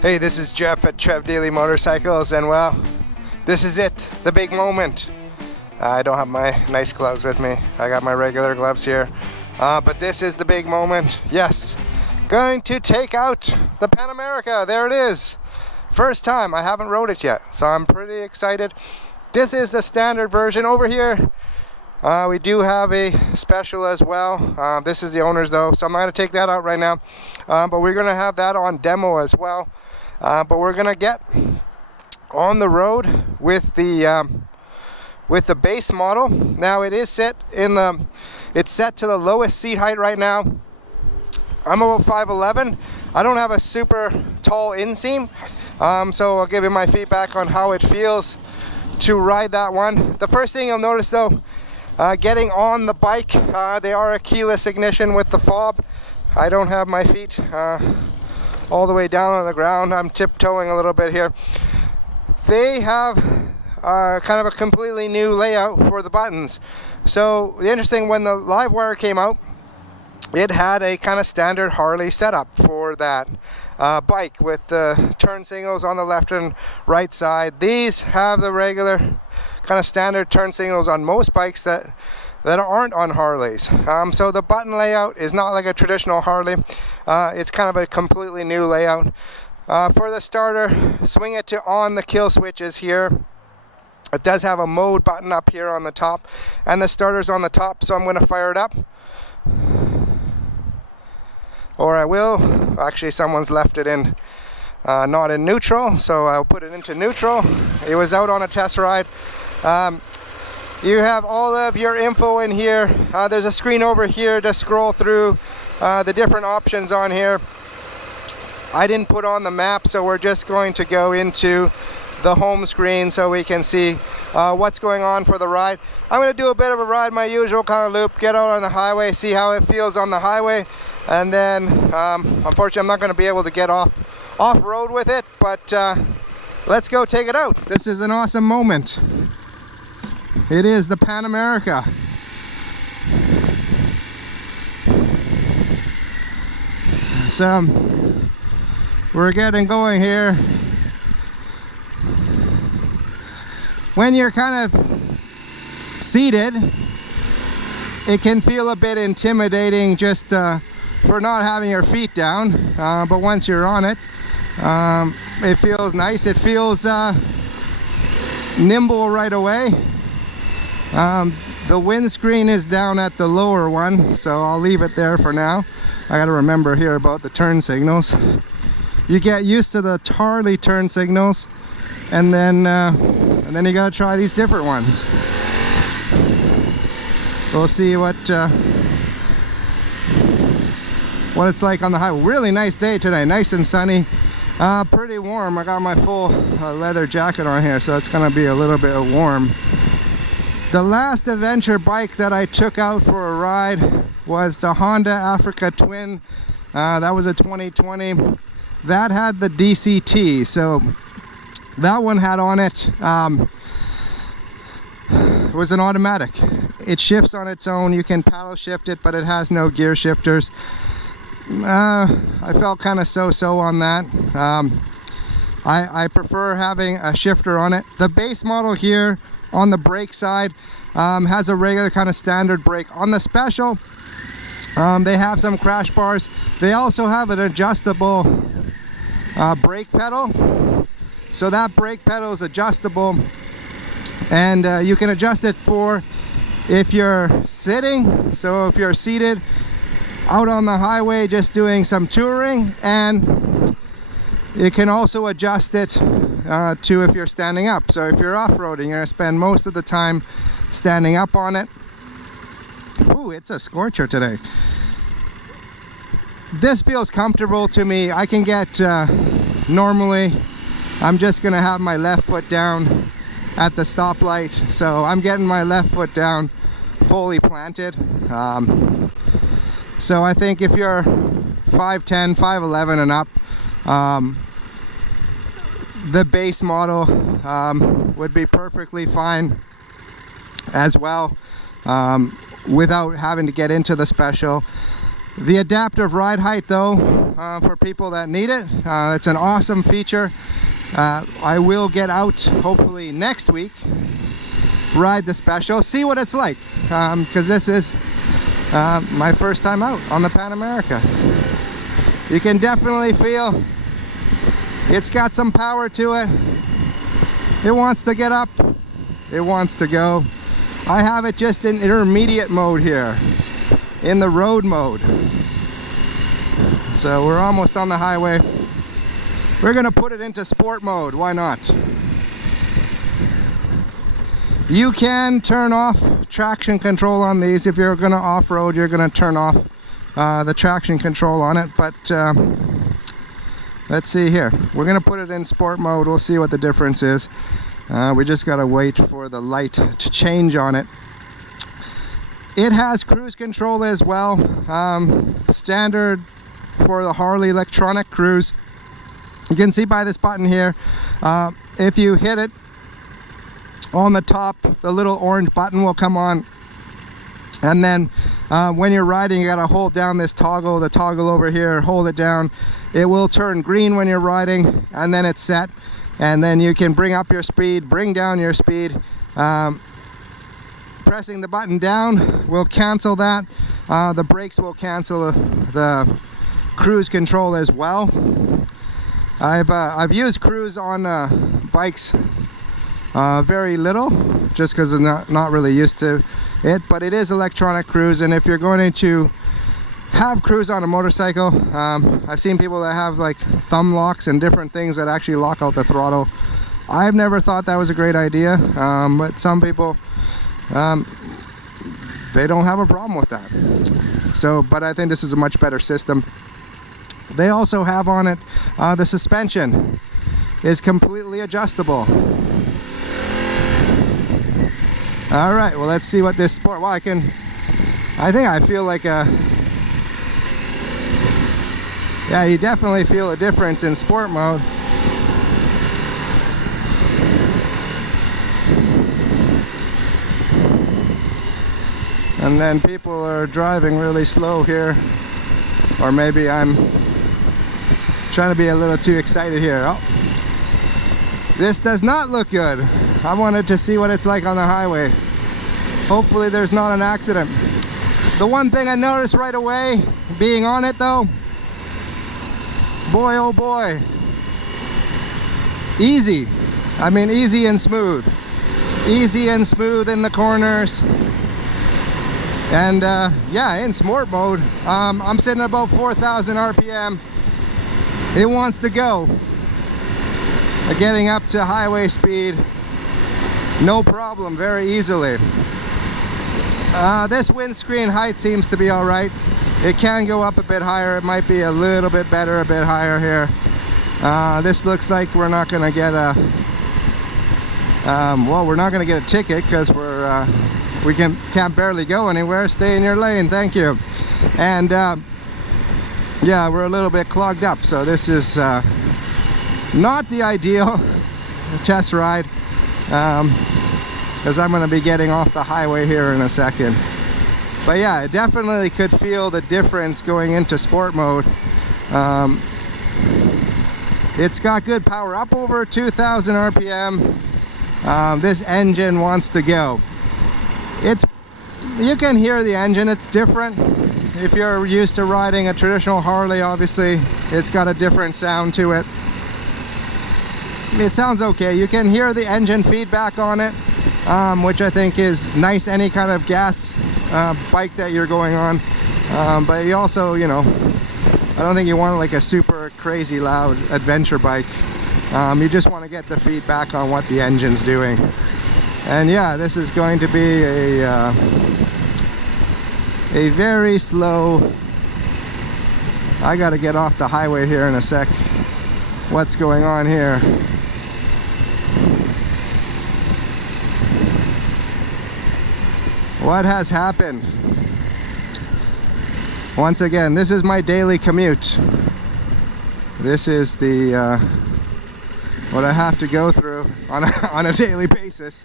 Hey, this is Jeff at Trev Deeley Motorcycles, and well, this is it, the big moment. I don't have my nice gloves with me. I got my regular gloves here. But this is the big moment. Yes, going to take out the Pan America. There it is. First time. I haven't rode it yet, so I'm pretty excited. This is the standard version. Over here, we do have a special as well. This is the owner's though, so I'm not going to take that out right now. But we're going to have that on demo as well. But we're going to get on the road with the base model. Now it is set it's set to the lowest seat height right now. I'm about 5'11". I don't have a super tall inseam, so I'll give you my feedback on how it feels to ride that one. The first thing you'll notice though, getting on the bike, they are a keyless ignition with the fob. I don't have my feet all the way down on the ground. I'm tiptoeing a little bit here. They have kind of a completely new layout for the buttons. So the interesting, when the Livewire came out, it had a kind of standard Harley setup for that bike with the turn signals on the left and right side. These have the regular kind of standard turn signals on most bikes that aren't on Harleys. So the button layout is not like a traditional Harley. It's kind of a completely new layout. For the starter, swing it to on the kill switches here. It does have a mode button up here on the top, and the starter's on the top, so I'm going to fire it up. Or I will. Actually, someone's left it in not in neutral, so I'll put it into neutral. It was out on a test ride. You have all of your info in here. There's a screen over here to scroll through the different options on here. I didn't put on the map, so we're just going to go into the home screen so we can see what's going on for the ride. I'm going to do a bit of a ride, my usual kind of loop, get out on the highway, see how it feels on the highway, and then unfortunately I'm not going to be able to get off-road with it, but let's go take it out. This is an awesome moment. It is the Pan America. So we're getting going here. When you're kind of seated, it can feel a bit intimidating just for not having your feet down, but once you're on it, it feels nice. It feels nimble right away. The windscreen is down at the lower one, so I'll leave it there for now. I gotta remember here about the turn signals. You get used to the Harley turn signals, and then you gotta try these different ones. We'll see what it's like on the highway. Really nice day today, nice and sunny, pretty warm. I got my full leather jacket on here, so it's gonna be a little bit warm. The last adventure bike that I took out for a ride was the Honda Africa Twin. That was a 2020. That had the DCT, so that one had on it was an automatic. It shifts on its own. You can paddle shift it, but it has no gear shifters. I felt kind of so-so on that. I prefer having a shifter on it. The base model here on the brake side has a regular kind of standard brake. On the special, they have some crash bars. They also have an adjustable brake pedal. So that brake pedal is adjustable, and you can adjust it for if you're sitting. So if you're seated out on the highway just doing some touring, and you can also adjust it to if you're standing up. So if you're off-roading, you're going to spend most of the time standing up on it. Ooh, it's a scorcher today. This feels comfortable to me. I can get, normally, I'm just going to have my left foot down at the stoplight. So I'm getting my left foot down fully planted. So I think if you're 5'10", 5'11" and up, the base model would be perfectly fine as well, without having to get into the special. The adaptive ride height though, for people that need it, it's an awesome feature. I will get out hopefully next week, ride the special, see what it's like, because this is my first time out on the Pan America. You can definitely feel it's got some power to it. It wants to get up, it wants to go. I have it just in intermediate mode here, in the road mode. So we're almost on the highway. We're gonna put it into sport mode, why not? You can turn off traction control on these. If you're gonna off-road, you're gonna turn off the traction control on it, but let's see here. We're gonna put it in sport mode. We'll see what the difference is. We just gotta wait for the light to change on it. It has cruise control as well. Standard for the Harley electronic cruise. You can see by this button here, if you hit it on the top, the little orange button will come on. And then when you're riding, you gotta hold down this toggle, the toggle over here, hold it down. It will turn green when you're riding, and then it's set. And then you can bring up your speed, bring down your speed. Pressing the button down will cancel that. The brakes will cancel the cruise control as well. I've used cruise on bikes very little, just because I'm not really used to it, but it is electronic cruise, and if you're going to have cruise on a motorcycle, I've seen people that have like thumb locks and different things that actually lock out the throttle. I've never thought that was a great idea, but some people they don't have a problem with that. So, but I think this is a much better system. They also have on it the suspension is completely adjustable. All right, well, let's see what this sport. Well, I think I feel like a. Yeah, you definitely feel a difference in sport mode. And then people are driving really slow here, or maybe I'm trying to be a little too excited here. Oh, this does not look good. I wanted to see what it's like on the highway. Hopefully there's not an accident. The one thing I noticed right away, being on it though, boy oh boy, easy. I mean easy and smooth. Easy and smooth in the corners. And yeah, in sport mode, I'm sitting at about 4,000 RPM. It wants to go. Getting up to highway speed, no problem, very easily. This windscreen height seems to be all right. It can go up a bit higher. It might be a little bit better, a bit higher here. This looks like we're not going to get a well, we're not going to get a ticket because we can't barely go anywhere. Stay in your lane, thank you. And yeah, we're a little bit clogged up, so this is not the ideal test ride, because I'm going to be getting off the highway here in a second. But yeah, I definitely could feel the difference going into sport mode. It's got good power, up over 2,000 RPM. This engine wants to go. You can hear the engine, it's different. If you're used to riding a traditional Harley, obviously it's got a different sound to it. It sounds okay. You can hear the engine feedback on it, which I think is nice, any kind of gas bike that you're going on. But you also, you know, I don't think you want like a super crazy loud adventure bike. You just want to get the feedback on what the engine's doing. And yeah, this is going to be a very slow. I got to get off the highway here in a sec. What's going on here? What has happened? Once again, this is my daily commute. This is the what I have to go through on a daily basis.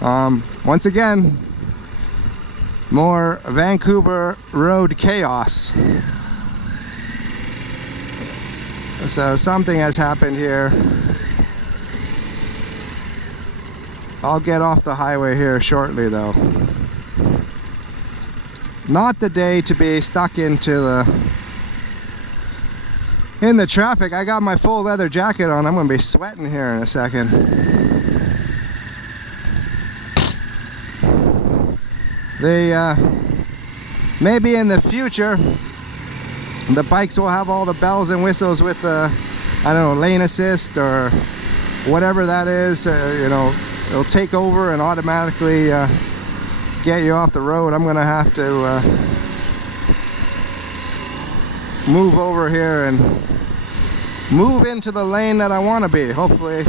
Once again, More Vancouver road chaos. So something has happened here. I'll get off the highway here shortly though. Not the day to be stuck in the traffic. I got my full leather jacket on. I'm gonna be sweating here in a second. Maybe in the future the bikes will have all the bells and whistles with the, I don't know, lane assist or whatever that is. You know, it'll take over and automatically get you off the road. I'm gonna have to move over here and move into the lane that I want to be. Hopefully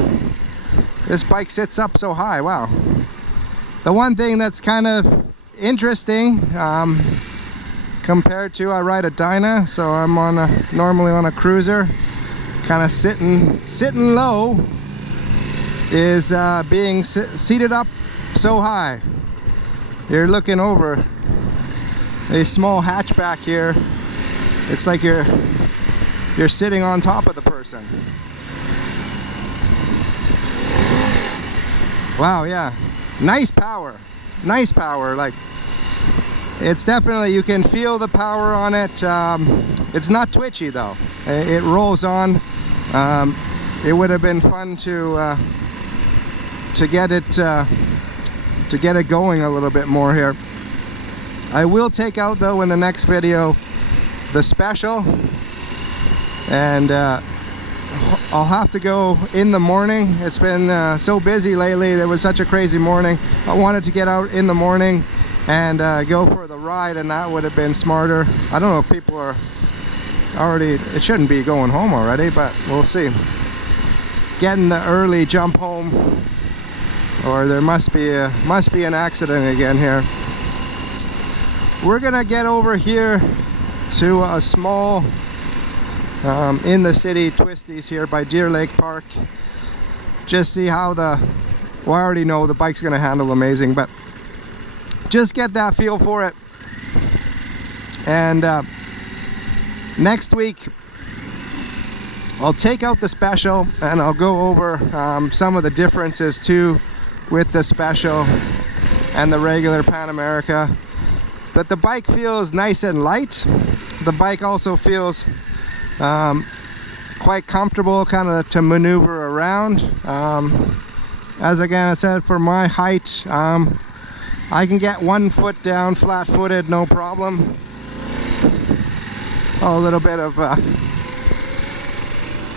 this bike sits up so high. Wow. The one thing that's kind of interesting compared to, I ride a Dyna, so I'm normally on a cruiser, kind of sitting low, is being seated up so high. You're looking over a small hatchback here. It's like you're sitting on top of the person. Wow, yeah. Nice power. Nice power. Like, it's definitely, you can feel the power on it. It's not twitchy though. It rolls on. It would have been fun to get it going a little bit more here. I will take out though in the next video the special, and I'll have to go in the morning. It's been so busy lately. It was such a crazy morning. I wanted to get out in the morning and go for the ride, and that would have been smarter. I don't know if people are already, it shouldn't be going home already, but we'll see. Getting the early jump home, or there must be an accident again here. We're gonna get over here to a small in the city twisties here by Deer Lake Park. Just see how well, I already know the bike's gonna handle amazing, but just get that feel for it. And next week I'll take out the special and I'll go over some of the differences too with the special and the regular Pan America. But the bike feels nice and light. The bike also feels quite comfortable, kind of to maneuver around. As again I said, for my height, I can get 1 foot down flat-footed, no problem. A little bit of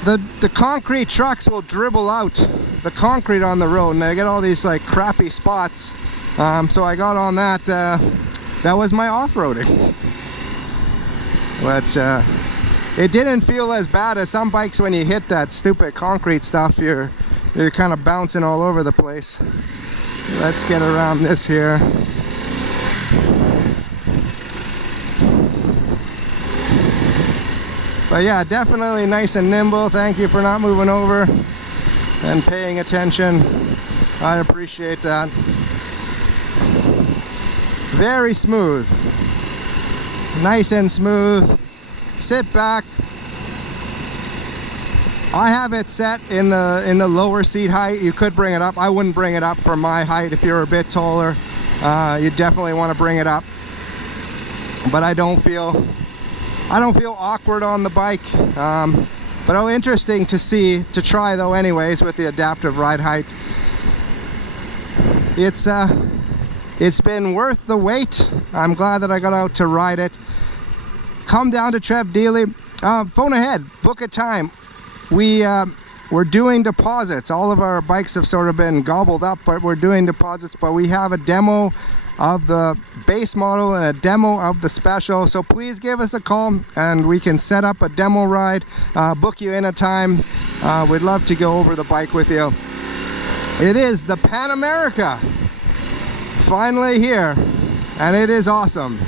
the concrete trucks will dribble out the concrete on the road, and I get all these like crappy spots. So I got on that. That was my off-roading. But it didn't feel as bad as some bikes. When you hit that stupid concrete stuff, you're kind of bouncing all over the place. Let's get around this here. But yeah, definitely nice and nimble. Thank you for not moving over and paying attention. I appreciate that. Very smooth. Nice and smooth. Sit back. I have it set in the lower seat height. You could bring it up. I wouldn't bring it up for my height. If you're a bit taller, you definitely want to bring it up. But I don't feel awkward on the bike. But oh, interesting to try though anyways with the adaptive ride height. It's been worth the wait. I'm glad that I got out to ride it. Come down to Trev Deeley. Phone ahead, book a time. We're doing deposits. All of our bikes have sort of been gobbled up, but we're doing deposits. But we have a demo of the base model and a demo of the special. So please give us a call and we can set up a demo ride, book you in a time. We'd love to go over the bike with you. It is the Pan America. Finally here, and it is awesome.